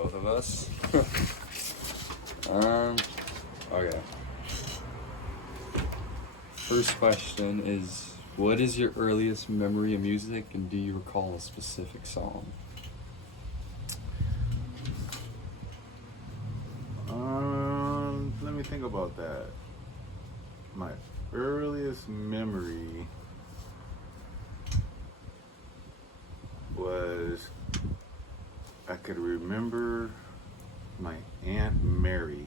both of us. Okay. First question is, what is your earliest memory of music, and do you recall a specific song? Let me think about that. My earliest memory was I could remember my Aunt Mary,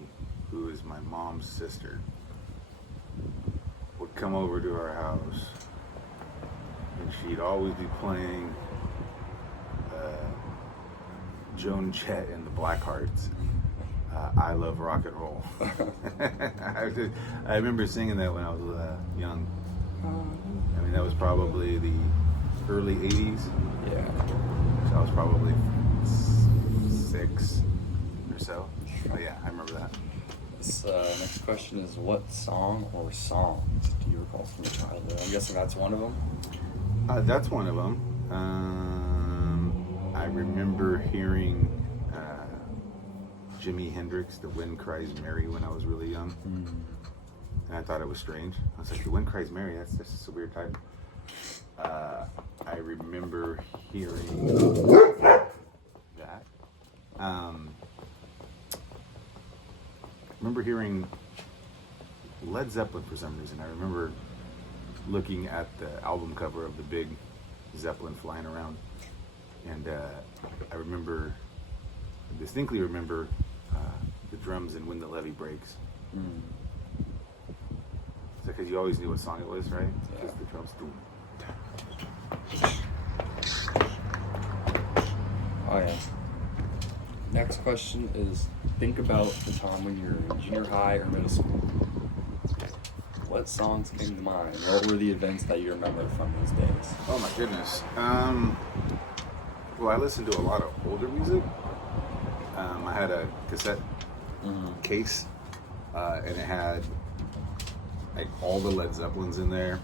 who is my mom's sister, would come over to our house, and she'd always be playing Joan Jett and the Blackhearts. I Love Rock and Roll. I remember singing that when I was young. I mean, that was probably the early 80s. Yeah. So I was probably 6 or so. Oh yeah, I remember that. This next question is, what song or songs do you recall from your childhood? I'm guessing that's one of them. That's one of them. I remember hearing Jimi Hendrix, The Wind Cries Mary, when I was really young. And I thought it was strange. I was like, The Wind Cries Mary, that's just a weird title. I remember hearing that. I remember hearing Led Zeppelin for some reason. I remember looking at the album cover of the big Zeppelin flying around. And I distinctly remember the drums in When the Levee Breaks. It's because you always knew what song it was, right? Yeah. Just the drums. Oh yeah. Next question is, think about the time when you were in junior high or middle school. What songs came to mind? What were the events that you remember from those days? Oh my goodness. Well, I listened to a lot of older music. I had a cassette case, and it had like all the Led Zeppelins in there.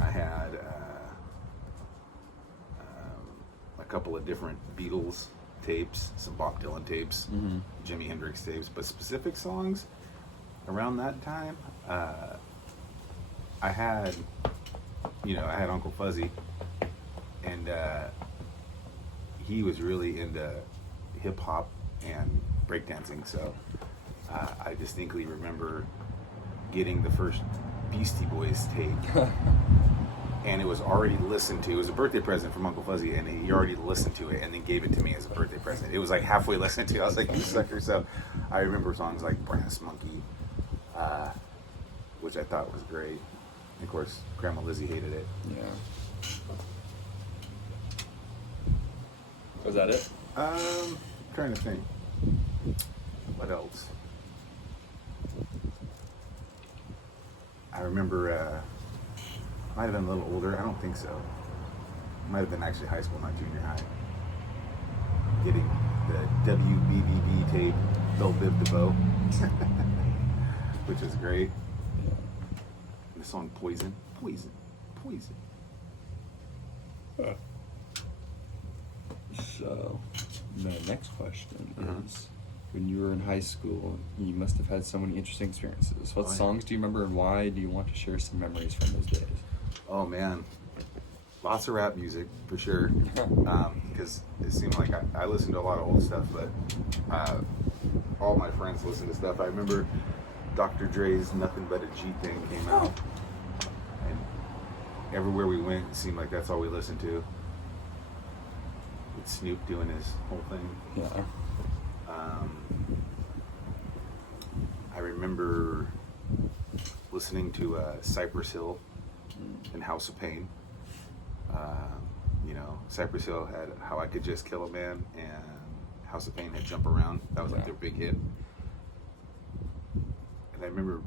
I had a couple of different Beatles tapes, some Bob Dylan tapes, Jimi Hendrix tapes, but specific songs around that time. I had Uncle Fuzzy, and he was really into hip hop and breakdancing, so I distinctly remember getting the first Beastie Boys tape, and it was already listened to. It was a birthday present from Uncle Fuzzy, and he already listened to it and then gave it to me as a birthday present. It was like halfway listened to. I was like, you sucker. So I remember songs like Brass Monkey, which I thought was great. And of course, Grandma Lizzie hated it. Yeah. Was that it? Trying to think. What else? I remember, might have been a little older. I don't think so. Might have been actually high school, not junior high. Getting the WBBB tape, Belle Biv DeVoe, which is great. Yeah. And the song Poison. Poison. Poison. So, the next question is, when you were in high school, you must have had so many interesting experiences. What songs do you remember, and why do you want to share some memories from those days? Oh man, lots of rap music for sure. Because it seemed like I listened to a lot of old stuff, but all my friends listened to stuff. I remember Dr. Dre's "Nothing But a G Thing" came out, and everywhere we went, it seemed like that's all we listened to. With Snoop doing his whole thing. Yeah. I remember listening to Cypress Hill and House of Pain. Cypress Hill had How I Could Just Kill a Man, and House of Pain had Jump Around. That was like their big hit. And I remember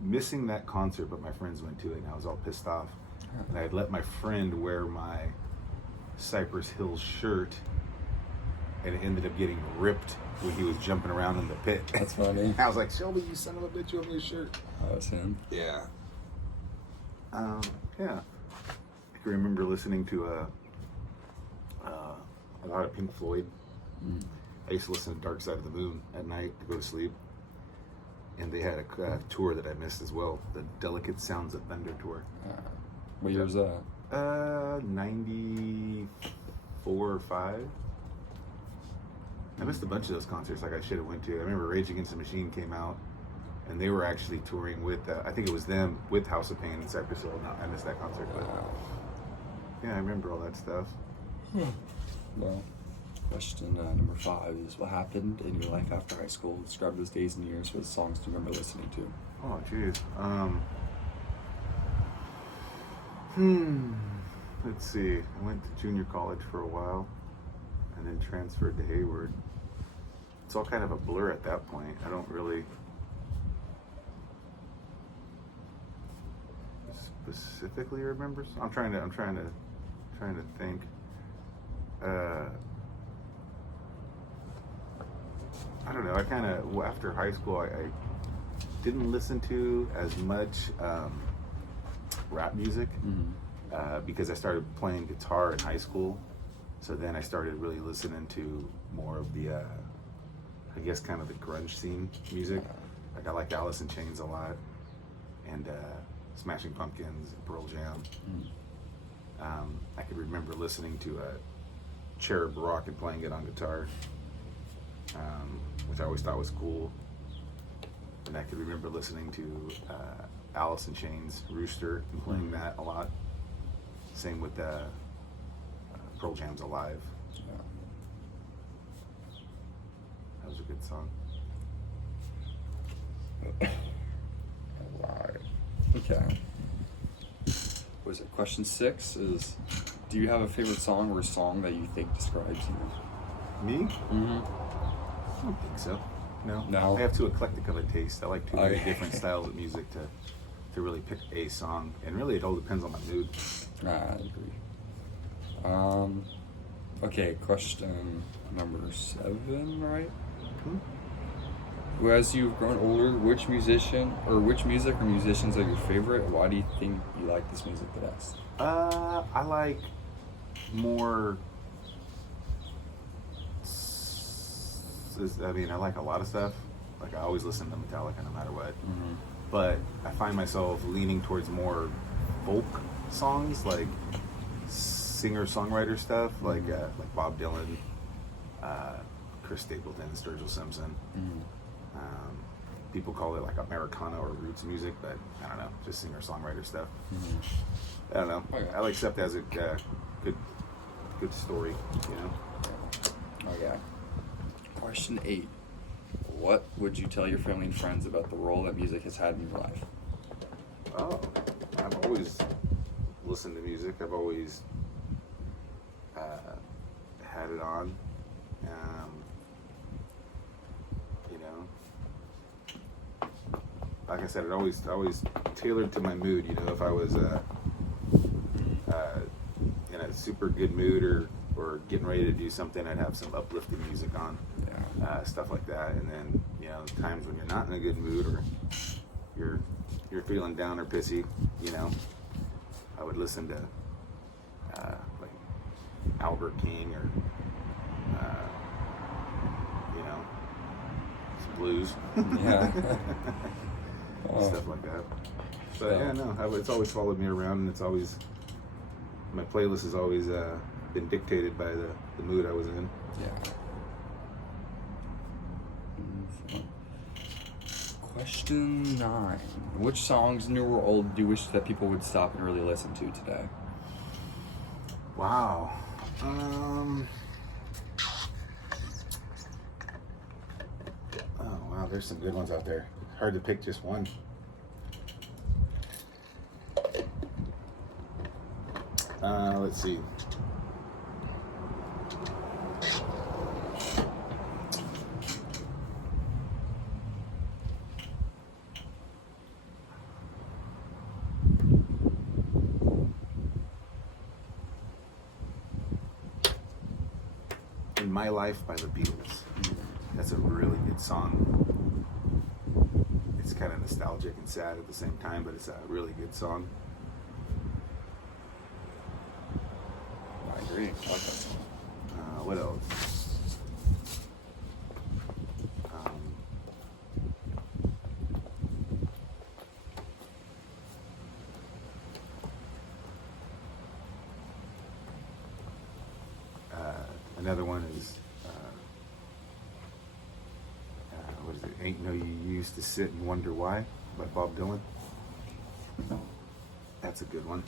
missing that concert, but my friends went to it, and I was all pissed off. And I had let my friend wear my Cypress Hill shirt, and it ended up getting ripped when he was jumping around in the pit. That's funny. I was like, "Show me, you son of a bitch, you owe me a shirt." That was him. Yeah. Yeah. I can remember listening to a lot of Pink Floyd. I used to listen to Dark Side of the Moon at night to go to sleep. And they had a tour that I missed as well, the Delicate Sounds of Thunder tour. What year was that? 94 or 5. I missed a bunch of those concerts like I should have went to. I remember Rage Against the Machine came out, and they were actually touring with, I think it was them, with House of Pain and Cypress Hill. No, I missed that concert, but yeah, I remember all that stuff. Well, question number 5 is, what happened in your life after high school? Describe those days and years. What songs do you remember listening to? Oh, jeez. Let's see. I went to junior college for a while, and then transferred to Hayward. It's all kind of a blur at that point. I don't really specifically remember. I'm trying to think. I don't know. I kind of, after high school, I didn't listen to as much rap music because I started playing guitar in high school. So then I started really listening to more of the, I guess, kind of the grunge scene music. Like I liked Alice in Chains a lot, and Smashing Pumpkins, and Pearl Jam. I could remember listening to Cherub Rock and playing it on guitar, which I always thought was cool. And I could remember listening to Alice in Chains, Rooster, and playing that a lot. Same with Pearl Jam's Alive. Yeah. That was a good song. Alive. Okay. Was it question 6? Is, do you have a favorite song or a song that you think describes you? Me? Mm-hmm. I don't think so. No. No? I have too eclectic of a taste. I like too many Okay. different styles of music to really pick a song. And really, it all depends on my mood. I agree. Okay, question number 7, right? As you've grown older, which music or musicians are your favorite? Why do you think you like this music the best? I like more. I like a lot of stuff. Like I always listen to Metallica no matter what. But I find myself leaning towards more folk songs, like singer-songwriter stuff, like Bob Dylan, Chris Stapleton, Sturgill Simpson. People call it like Americana or roots music, but I don't know, just singer-songwriter stuff. I don't know. Okay. I accept as a good story, you know. Okay. Question 8. What would you tell your family and friends about the role that music has had in your life? Oh, I've always listened to music. I've always had it on. You know, like I said, it always tailored to my mood. You know, if I was in a super good mood or getting ready to do something, I'd have some uplifting music on, stuff like that. And then, you know, times when you're not in a good mood or you're feeling down or pissy, you know, I would listen to like Albert King or you know, some blues, stuff like that. But yeah, no, it's always followed me around, and it's always, my playlist has always been dictated by the mood I was in. Yeah. Question 9. Which songs, new or old, do you wish that people would stop and really listen to today? Wow. Oh wow, there's some good ones out there. Hard to pick just one. Let's see. In My Life by the Beatles. That's a really good song. It's kind of nostalgic and sad at the same time, but it's a really good song. I agree. I like that song. What else? Another one is what is it? Ain't No You Used to Sit and Wonder Why by Bob Dylan. That's a good one.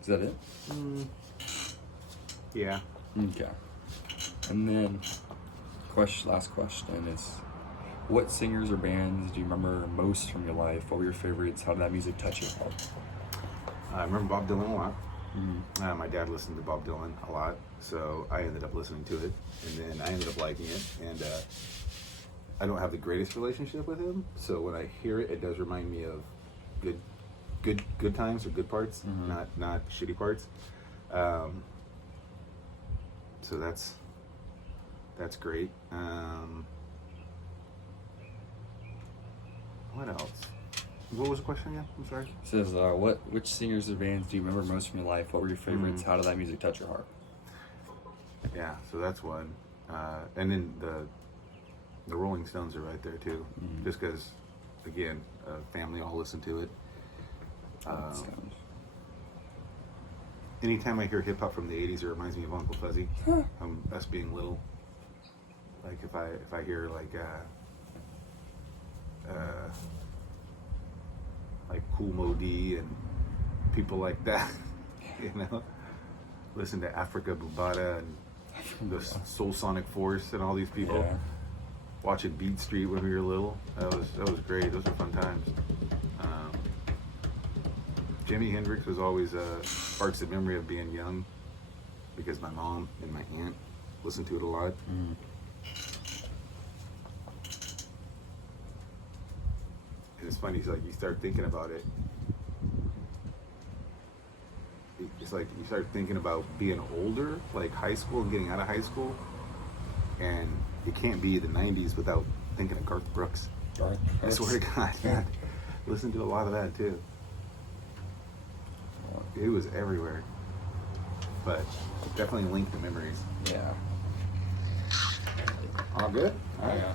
Is that it? Yeah. Okay. And then, last question is, what singers or bands do you remember most from your life? What were your favorites? How did that music touch your heart? I remember Bob Dylan a lot. Mm-hmm. My dad listened to Bob Dylan a lot, so I ended up listening to it, and then I ended up liking it. And I don't have the greatest relationship with him, so when I hear it, it does remind me of good times or good parts, not shitty parts. So that's great. What else? What was the question again? I'm sorry. It says, which singers or bands do you remember most from your life? What were your favorites? How did that music touch your heart? Yeah, so that's one. And then the Rolling Stones are right there too, just because, again, family all listen to it. Anytime I hear hip hop from the '80s, it reminds me of Uncle Fuzzy. Us being little. Like if I hear like Kool Moe Dee and people like that, you know, listen to Africa Bambaataa and the Soul Sonic Force and all these people. Yeah. Watching Beat Street when we were little, that was great. Those were fun times. Jimi Hendrix was always sparks of memory of being young, because my mom and my aunt listened to it a lot. And it's funny, it's like you start thinking about it. It's like you start thinking about being older, like high school and getting out of high school, and it can't be the '90s without thinking of Garth Brooks. I swear to God, man. Listen to a lot of that too. It was everywhere, but definitely linked to memories. Yeah. All good? Oh, yeah.